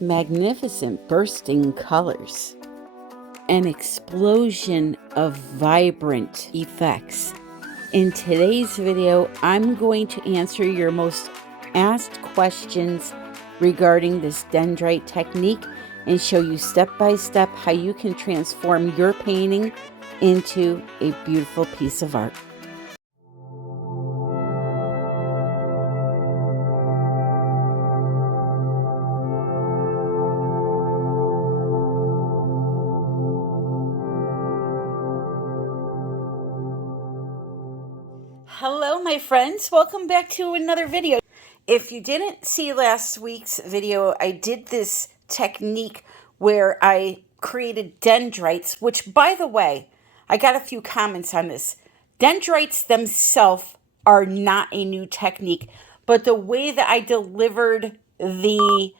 magnificent bursting colors, an explosion of vibrant effects. In today's video, I'm going to answer your most asked questions regarding this dendrite technique and show you step by step how you can transform your painting into a beautiful piece of art. Hello my friends, welcome back to another video. If you didn't see last week's video, I did this technique where I created dendrites, which by the way, I got a few comments on this. Dendrites themselves are not a new technique, but the way that I delivered the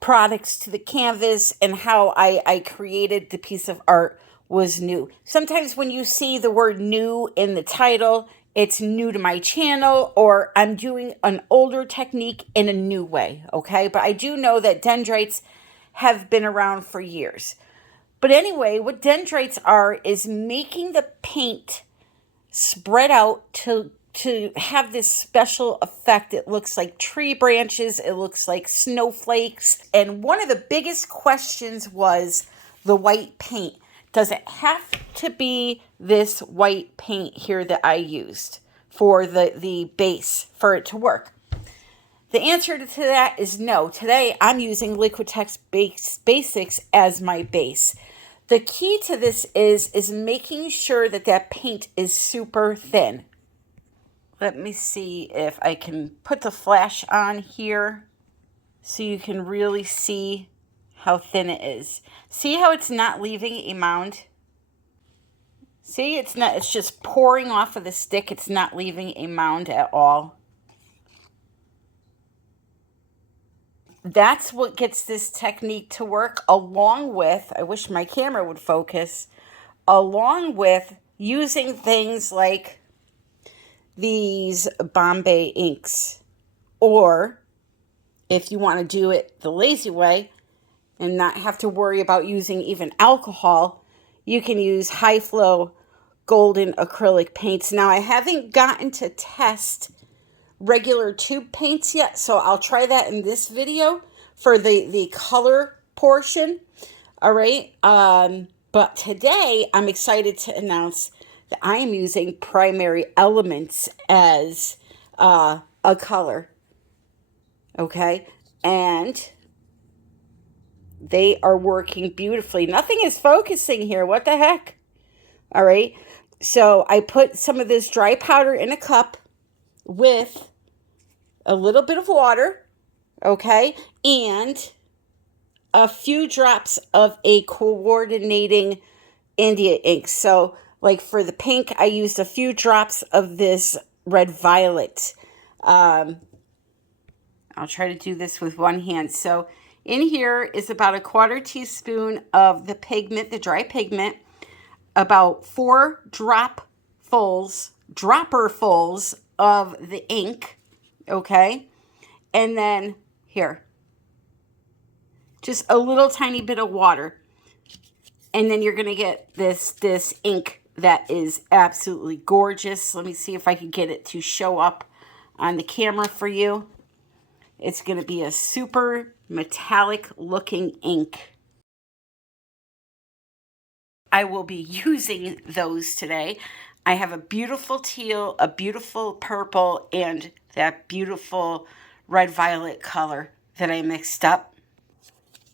products to the canvas and how I created the piece of art was new. Sometimes when you see the word new in the title, it's new to my channel, or I'm doing an older technique in a new way, okay? But I do know that dendrites have been around for years. But anyway, what dendrites are is making the paint spread out to have this special effect. It looks like tree branches, it looks like snowflakes. And one of the biggest questions was the white paint. Does it have to be this white paint here that I used for the base for it to work? The answer to that is no. Today I'm using liquitex basics as my base. The key to this is making sure that that paint is super thin. Let me see if I can put the flash on here so you can really see how thin it is. See how it's not leaving a mound? See, it's just pouring off of the stick. It's not leaving a mound at all. That's what gets this technique to work, along with, I wish my camera would focus, along with using things like these Bombay inks, or if you want to do it the lazy way and not have to worry about using even alcohol, you can use high flow golden acrylic paints. Now I haven't gotten to test regular tube paints yet, so I'll try that in this video for the color portion. All right, but today I'm excited to announce that I am using primary elements as a color. Okay, and they are working beautifully. Nothing is focusing here. What the heck? All right. So I put some of this dry powder in a cup with a little bit of water. Okay. And a few drops of a coordinating India ink. So like for the pink, I used a few drops of this red violet. I'll try to do this with one hand. So in here is about a 1/4 teaspoon of the pigment, the dry pigment, about 4 dropperfuls of the ink, okay? And then here, just a little tiny bit of water. And then you're gonna get this ink that is absolutely gorgeous. Let me see if I can get it to show up on the camera for you. It's going to be a super metallic looking ink. I will be using those today. I have a beautiful teal, a beautiful purple, and that beautiful red violet color that I mixed up.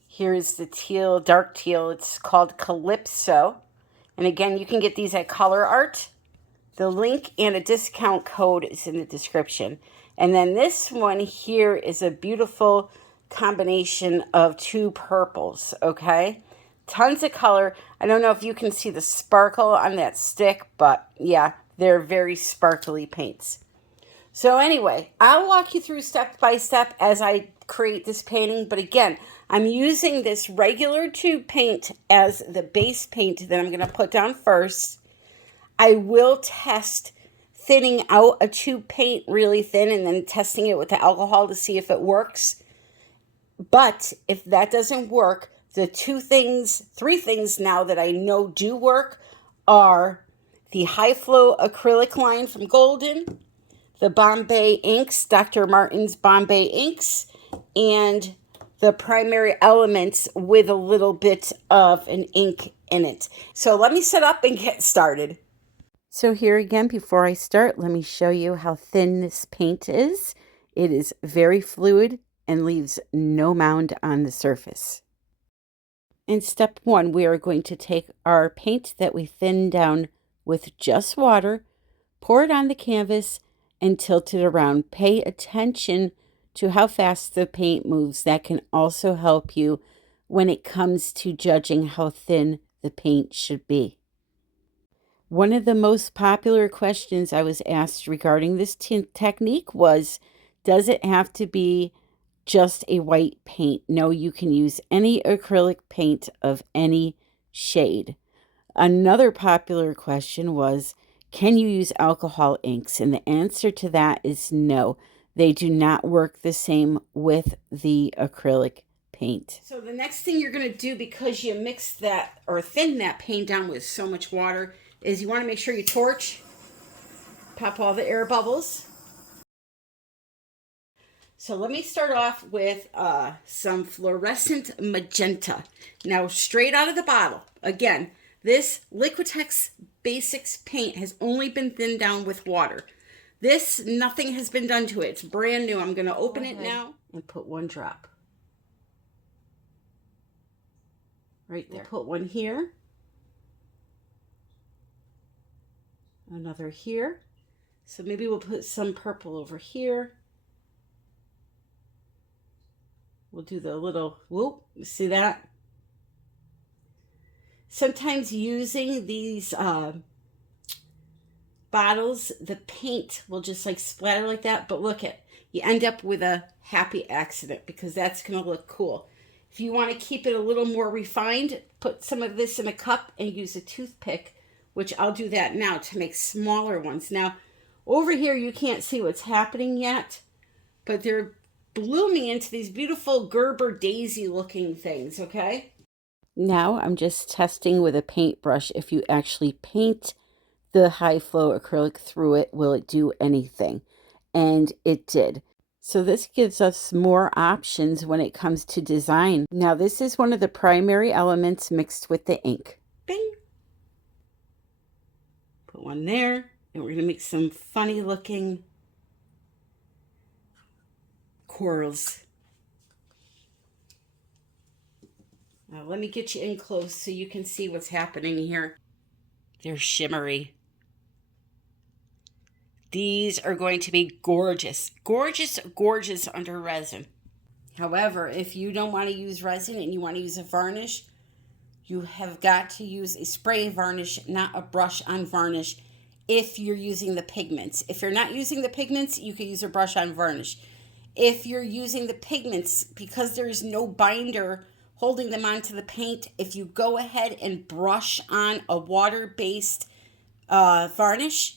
Here is the teal, dark teal. It's called Calypso. And again, you can get these at Color Art. The link and a discount code is in the description. And then this one here is a beautiful combination of 2 purples, okay? Tons of color. I don't know if you can see the sparkle on that stick, but yeah, they're very sparkly paints. So anyway, I'll walk you through step by step as I create this painting. But again, I'm using this regular tube paint as the base paint that I'm going to put down first. I will test thinning out a tube paint really thin and then testing it with the alcohol to see if it works. But if that doesn't work, the three things now that I know do work are the high flow acrylic line from Golden, the Bombay inks, Dr. Martin's Bombay inks, and the primary elements with a little bit of an ink in it. So let me set up and get started. So here again, before I start, let me show you how thin this paint is. It is very fluid and leaves no mound on the surface. In step 1, we are going to take our paint that we thinned down with just water, pour it on the canvas, and tilt it around. Pay attention to how fast the paint moves. That can also help you when it comes to judging how thin the paint should be. One of the most popular questions I was asked regarding this technique was, does it have to be just a white paint? No, you can use any acrylic paint of any shade. Another popular question was, can you use alcohol inks? And the answer to that is no. They do not work the same with the acrylic paint. So the next thing you're going to do, because you mix that or thin that paint down with so much water, is you want to make sure you torch, pop all the air bubbles. So let me start off with some fluorescent magenta. Now, straight out of the bottle, again, this Liquitex Basics paint has only been thinned down with water. This, nothing has been done to it. It's brand new. I'm going to open it now and put one drop. Right there. We'll put one here. Another here. So maybe we'll put some purple over here. We'll do the little whoop. See that? Sometimes using these bottles, the paint will just like splatter like that. But look at, you end up with a happy accident because that's going to look cool. If you want to keep it a little more refined, put some of this in a cup and use a toothpick, which I'll do that now to make smaller ones. Now, over here, you can't see what's happening yet, but they're blooming into these beautiful Gerber daisy looking things, okay? Now I'm just testing with a paintbrush. If you actually paint the high flow acrylic through it, will it do anything? And it did. So this gives us more options when it comes to design. Now this is one of the primary elements mixed with the ink. Bing! Put one there, and we're going to make some funny looking corals. Now let me get you in close so you can see what's happening here. They're shimmery. These are going to be gorgeous. Gorgeous, gorgeous under resin. However, if you don't want to use resin and you want to use a varnish, you have got to use a spray varnish, not a brush on varnish, if you're using the pigments. If you're not using the pigments, you can use a brush on varnish. If you're using the pigments, because there's no binder holding them onto the paint, if you go ahead and brush on a water-based varnish,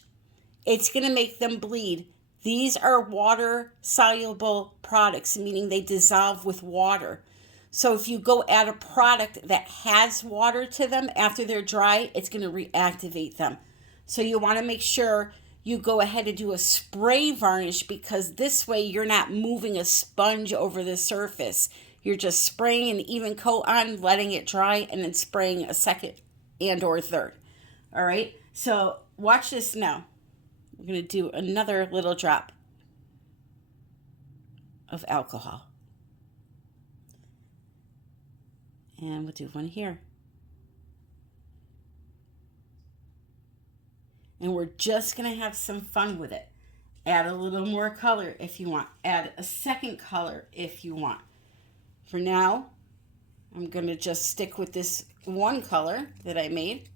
it's going to make them bleed. These are water-soluble products, meaning they dissolve with water. So if you go add a product that has water to them after they're dry, it's going to reactivate them. So you want to make sure you go ahead and do a spray varnish, because this way you're not moving a sponge over the surface. You're just spraying an even coat on, letting it dry, and then spraying a second and or third. All right, so watch this now. We're going to do another little drop of alcohol. And we'll do one here. And we're just going to have some fun with it. Add a little more color if you want. Add a second color if you want. For now, I'm going to just stick with this one color that I made.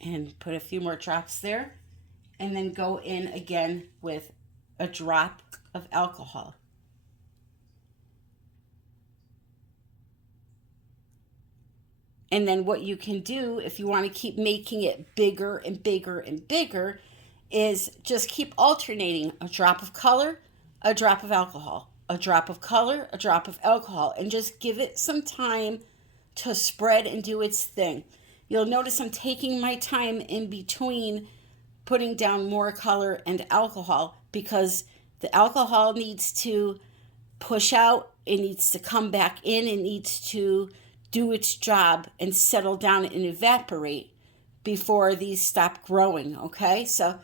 And put a few more drops there. And then go in again with a drop of alcohol. And then what you can do, if you want to keep making it bigger and bigger and bigger, is just keep alternating a drop of color, a drop of alcohol, a drop of color, a drop of alcohol, and just give it some time to spread and do its thing. You'll notice I'm taking my time in between putting down more color and alcohol because the alcohol needs to push out, it needs to come back in, it needs to do its job and settle down and evaporate before these stop growing, okay? So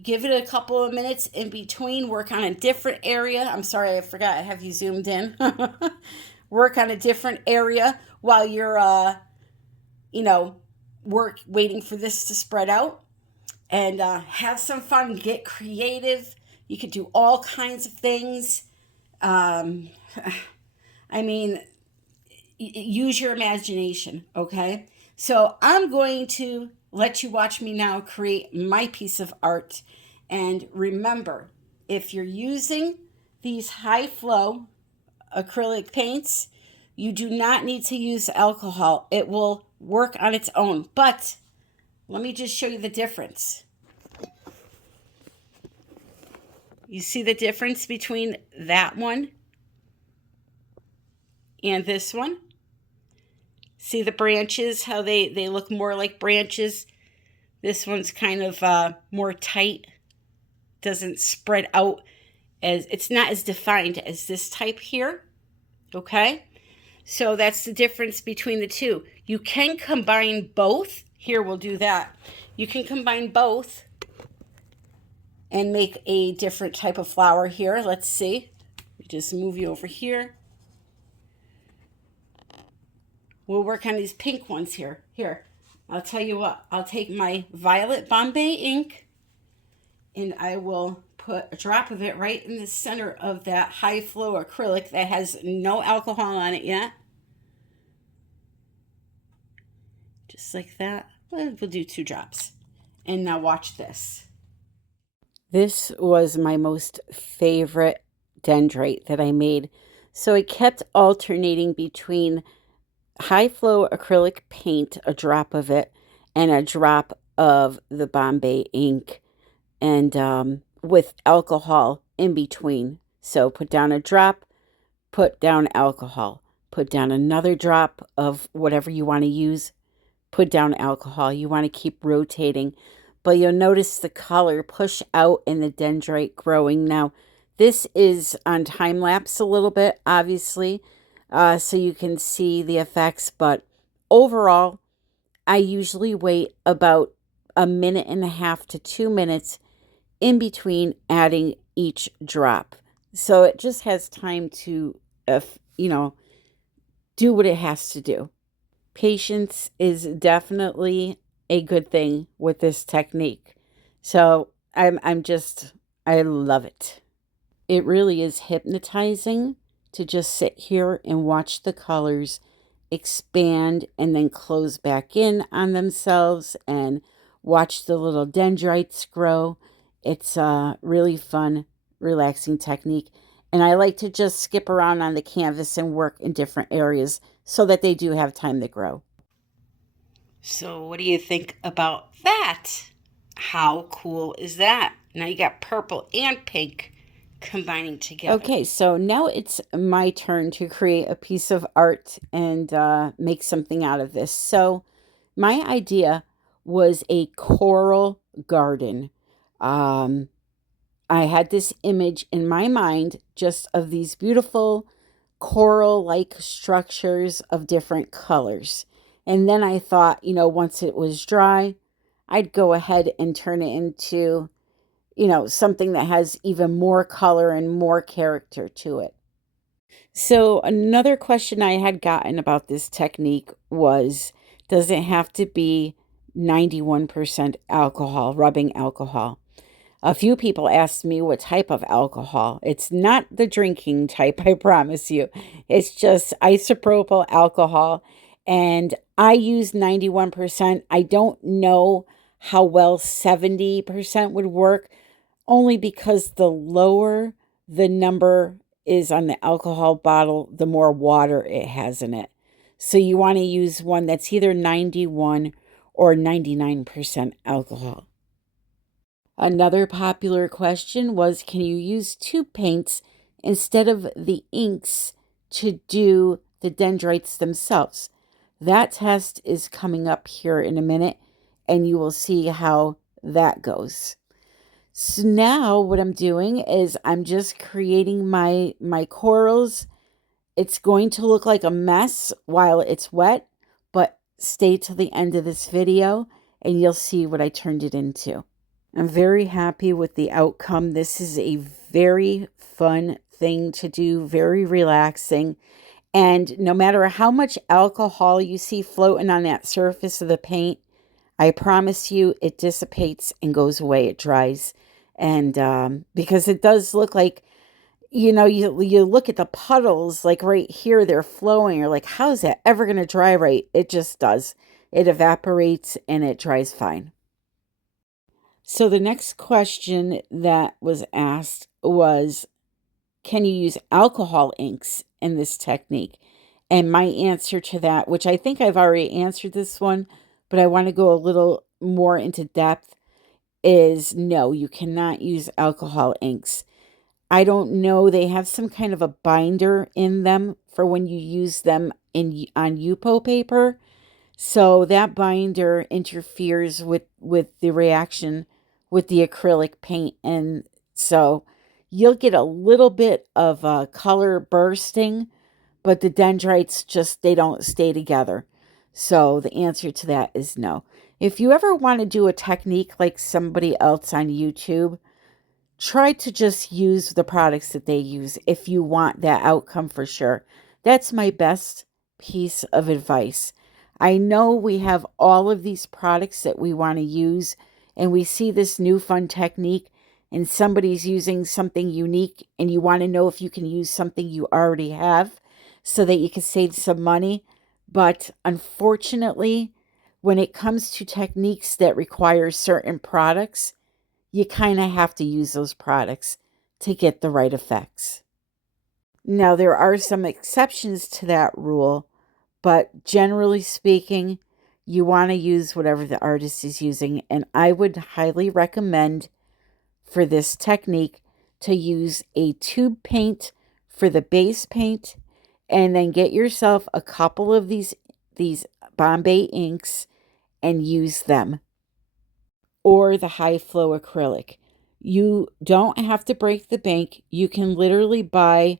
give it a couple of minutes in between, work on a different area. I'm sorry, I forgot I have you zoomed in. Work on a different area while you're, waiting for this to spread out. And have some fun, get creative. You could do all kinds of things. I mean, use your imagination, okay? So I'm going to let you watch me now create my piece of art. And remember, if you're using these high flow acrylic paints, you do not need to use alcohol. It will work on its own. But let me just show you the difference. You see the difference between that one and this one? See the branches, how they look more like branches? This one's kind of more tight, doesn't spread out, as it's not as defined as this type here, okay? So that's the difference between the two. You can combine both. Here, we'll do that. You can combine both and make a different type of flower here. Let's see. Just move you over here. We'll work on these pink ones here. Here, I'll tell you what. I'll take my violet Bombay ink and I will put a drop of it right in the center of that high flow acrylic that has no alcohol on it yet. Just like that. We'll do 2 drops. And now watch this. This was my most favorite dendrite that I made. So I kept alternating between high flow acrylic paint, a drop of it, and a drop of the Bombay ink, and with alcohol in between. So put down a drop, put down alcohol, put down another drop of whatever you want to use, put down alcohol. You want to keep rotating, but you'll notice the color push out in the dendrite growing. Now, this is on time lapse a little bit, obviously, so you can see the effects, but overall, I usually wait about 1.5 to 2 minutes in between adding each drop. So it just has time to, do what it has to do. Patience is definitely a good thing with this technique. So I love it. It really is hypnotizing to just sit here and watch the colors expand and then close back in on themselves and watch the little dendrites grow. It's a really fun, relaxing technique. And I like to just skip around on the canvas and work in different areas so that they do have time to grow. So what do you think about that? How cool is that? Now you got purple and pink combining together. Okay, so now it's my turn to create a piece of art and make something out of this. So my idea was a coral garden. I had this image in my mind just of these beautiful coral-like structures of different colors. And then I thought, once it was dry, I'd go ahead and turn it into, something that has even more color and more character to it. So another question I had gotten about this technique was, does it have to be 91% alcohol, rubbing alcohol? A few people asked me what type of alcohol. It's not the drinking type, I promise you. It's just isopropyl alcohol. And I use 91%. I don't know how well 70% would work, only because the lower the number is on the alcohol bottle, the more water it has in it. So you want to use one that's either 91 or 99% alcohol. Another popular question was, can you use tube paints instead of the inks to do the dendrites themselves? That test is coming up here in a minute, and you will see how that goes. So now what I'm doing is I'm just creating my corals. It's going to look like a mess while it's wet, but stay till the end of this video and you'll see what I turned it into. I'm very happy with the outcome. This is a very fun thing to do, very relaxing. And no matter how much alcohol you see floating on that surface of the paint, I promise you it dissipates and goes away. It dries. And because it does look like, you look at the puddles, like right here, they're flowing. You're like, how is that ever going to dry right? It just does. It evaporates and it dries fine. So the next question that was asked was, can you use alcohol inks in this technique? And my answer to that, which I think I've already answered this one, but I want to go a little more into depth, is no, you cannot use alcohol inks. I don't know, they have some kind of a binder in them for when you use them on UPO paper. So that binder interferes with the reaction with the acrylic paint. And so you'll get a little bit of color bursting, but the dendrites they don't stay together. So the answer to that is no. If you ever want to do a technique like somebody else on YouTube, try to just use the products that they use if you want that outcome for sure. That's my best piece of advice. I know we have all of these products that we want to use, and we see this new fun technique, and somebody's using something unique, and you want to know if you can use something you already have so that you can save some money. But unfortunately, when it comes to techniques that require certain products, you kind of have to use those products to get the right effects. Now, there are some exceptions to that rule, but generally speaking, you want to use whatever the artist is using. And I would highly recommend for this technique to use a tube paint for the base paint, and then get yourself a couple of these Bombay inks and use them, or the high flow acrylic. You don't have to break the bank. You can literally buy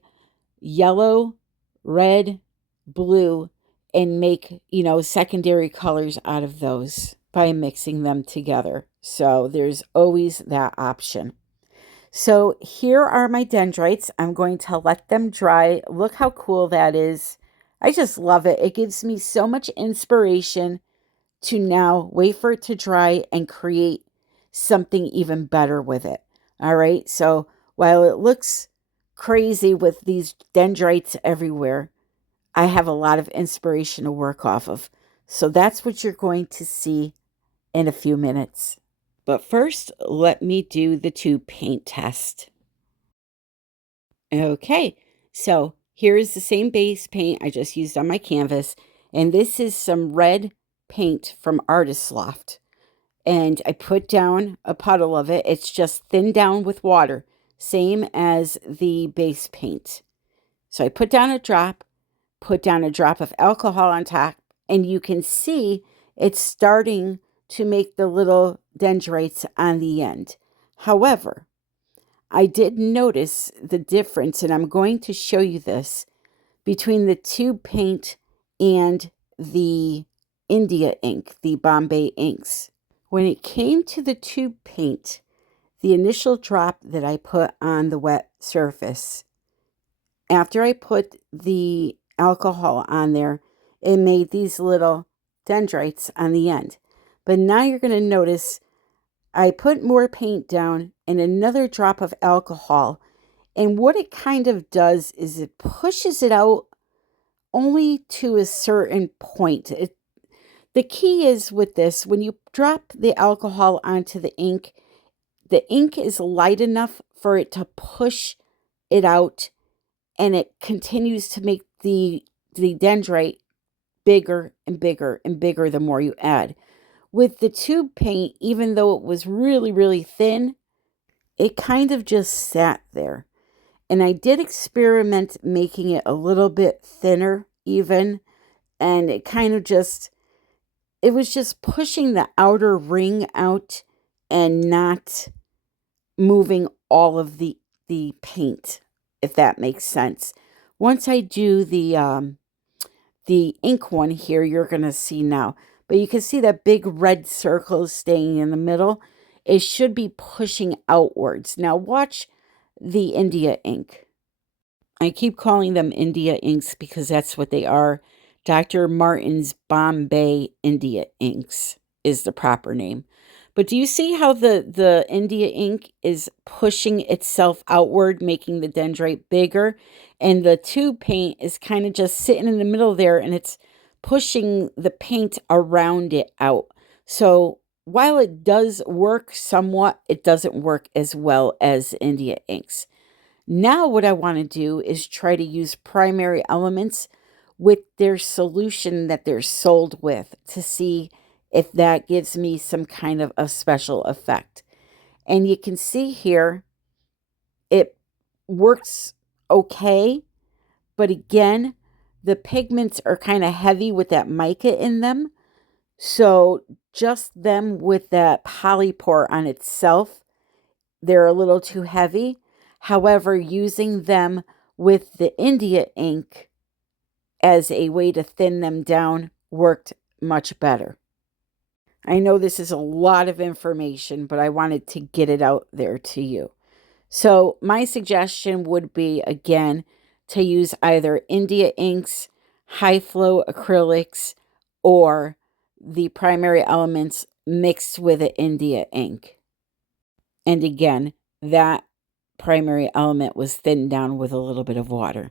yellow, red, blue, and make, secondary colors out of those by mixing them together. So there's always that option. So here are my dendrites. I'm going to let them dry. Look how cool that is. I just love it. It gives me so much inspiration to now wait for it to dry and create something even better with it. All right. So while it looks crazy with these dendrites everywhere, I have a lot of inspiration to work off of. So that's what you're going to see in a few minutes. But first, let me do the tube paint test. Okay, so here's the same base paint I just used on my canvas. And this is some red paint from Artist Loft. And I put down a puddle of it. It's just thinned down with water, same as the base paint. So I put down a drop of alcohol on top, and you can see it's starting to make the little dendrites on the end. However, I did notice the difference, and I'm going to show you this, between the tube paint and the India ink, the Bombay inks. When it came to the tube paint, the initial drop that I put on the wet surface, after I put the alcohol on there, it made these little dendrites on the end. But now you're going to notice I put more paint down and another drop of alcohol. And what it kind of does is it pushes it out only to a certain point. The key is with this, when you drop the alcohol onto the ink is light enough for it to push it out, and it continues to make the dendrite bigger and bigger and bigger the more you add. With the tube paint, even though it was really, really thin, it kind of just sat there. And I did experiment making it a little bit thinner even, and it kind of just, it was just pushing the outer ring out and not moving all of the paint, if that makes sense. Once I do the ink one here, you're going to see now. But you can see that big red circle staying in the middle. It should be pushing outwards. Now watch the India ink. I keep calling them India inks because that's what they are. Dr. Martin's Bombay India inks is the proper name. But do you see how the India ink is pushing itself outward, making the dendrite bigger? And the tube paint is kind of just sitting in the middle there, and it's pushing the paint around it out. So while it does work somewhat, it doesn't work as well as India inks. Now what I want to do is try to use primary elements with their solution that they're sold with to see if that gives me some kind of a special effect. And you can see here, it works okay, but again, the pigments are kind of heavy with that mica in them. So just them with that polypore on itself, they're a little too heavy. However, using them with the India ink as a way to thin them down worked much better. I know this is a lot of information, but I wanted to get it out there to you. So my suggestion would be, again, to use either India inks, high flow acrylics, or the primary elements mixed with an India ink. And again, that primary element was thinned down with a little bit of water.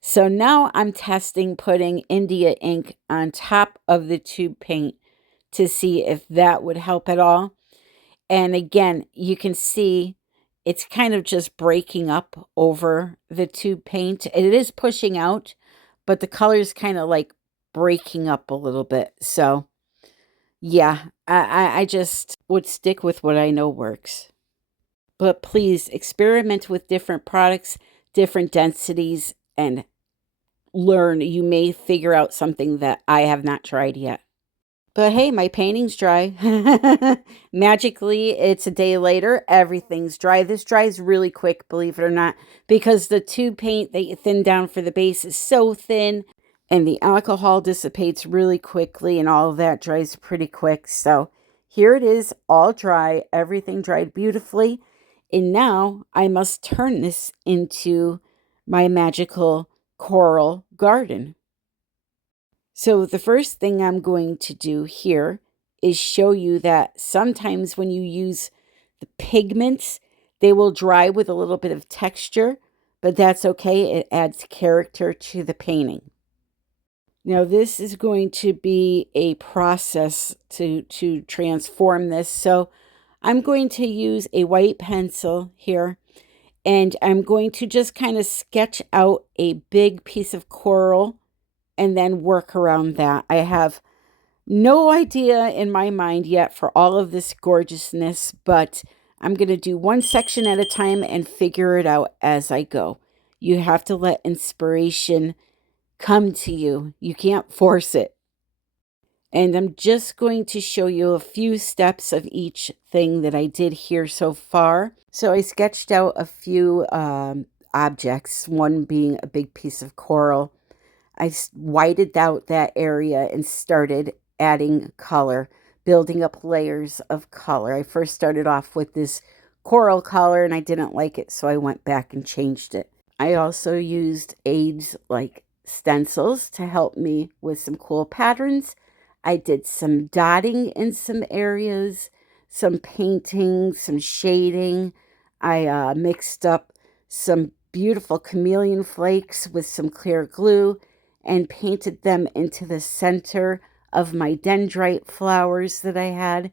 So now I'm testing putting India ink on top of the tube paint to see if that would help at all. And again, you can see it's kind of just breaking up over the tube paint. It is pushing out, but the color is kind of like breaking up a little bit. So yeah, I just would stick with what I know works. But please experiment with different products, different densities, and learn. You may figure out something that I have not tried yet. But hey, my painting's dry. Magically, it's a day later. Everything's dry. This dries really quick, believe it or not, because the tube paint that you thin down for the base is so thin, and the alcohol dissipates really quickly, and all of that dries pretty quick. So here it is, all dry. Everything dried beautifully. And now I must turn this into my magical coral garden. So the first thing I'm going to do here is show you that sometimes when you use the pigments, they will dry with a little bit of texture, but that's okay. It adds character to the painting. Now this is going to be a process to transform this. So I'm going to use a white pencil here, and I'm going to just kind of sketch out a big piece of coral and then work around that. I have no idea in my mind yet for all of this gorgeousness, but I'm going to do one section at a time and figure it out as I go. You have to let inspiration come to you. You can't force it. And I'm just going to show you a few steps of each thing that I did here so far. So I sketched out a few objects, one being a big piece of coral. I whited out that area and started adding color, building up layers of color. I first started off with this coral color and I didn't like it, so I went back and changed it. I also used aids like stencils to help me with some cool patterns. I did some dotting in some areas, some painting, some shading. I mixed up some beautiful chameleon flakes with some clear glue and painted them into the center of my dendrite flowers that I had.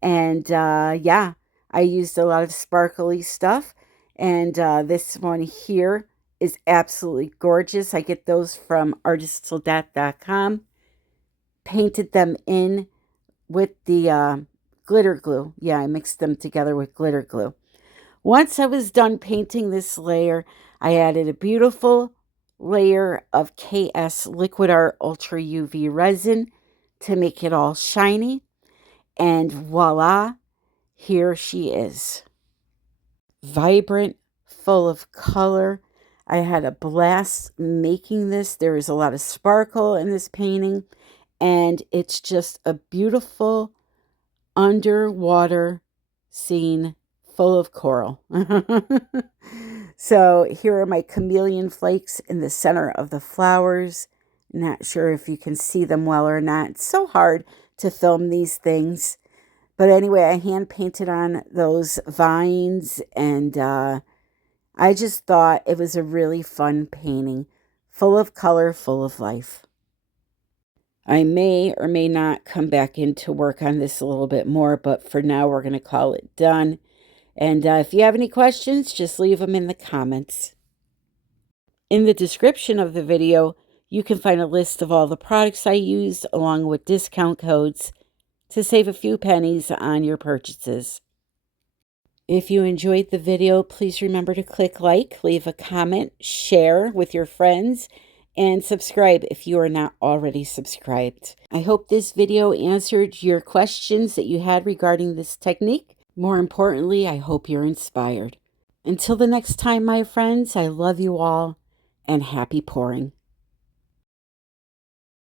And yeah, I used a lot of sparkly stuff. And this one here is absolutely gorgeous. I get those from artistsoldat.com. Painted them in with the glitter glue. Yeah, I mixed them together with glitter glue. Once I was done painting this layer, I added a beautiful layer of KS Liquid Art Ultra UV resin to make it all shiny. And voila, here she is. Vibrant, full of color. I had a blast making this. There is a lot of sparkle in this painting, and it's just a beautiful underwater scene full of coral. So here are my chameleon flakes in the center of the flowers. Not sure if you can see them well or not. It's so hard to film these things. But anyway, I hand painted on those vines, and I just thought it was a really fun painting, full of color, full of life. I may or may not come back in to work on this a little bit more, but for now, we're going to call it done. And if you have any questions, just leave them in the comments. In the description of the video, you can find a list of all the products I used, along with discount codes, to save a few pennies on your purchases. If you enjoyed the video, please remember to click like, leave a comment, share with your friends, and subscribe if you are not already subscribed. I hope this video answered your questions that you had regarding this technique. More importantly, I hope you're inspired. Until the next time, my friends, I love you all, and happy pouring.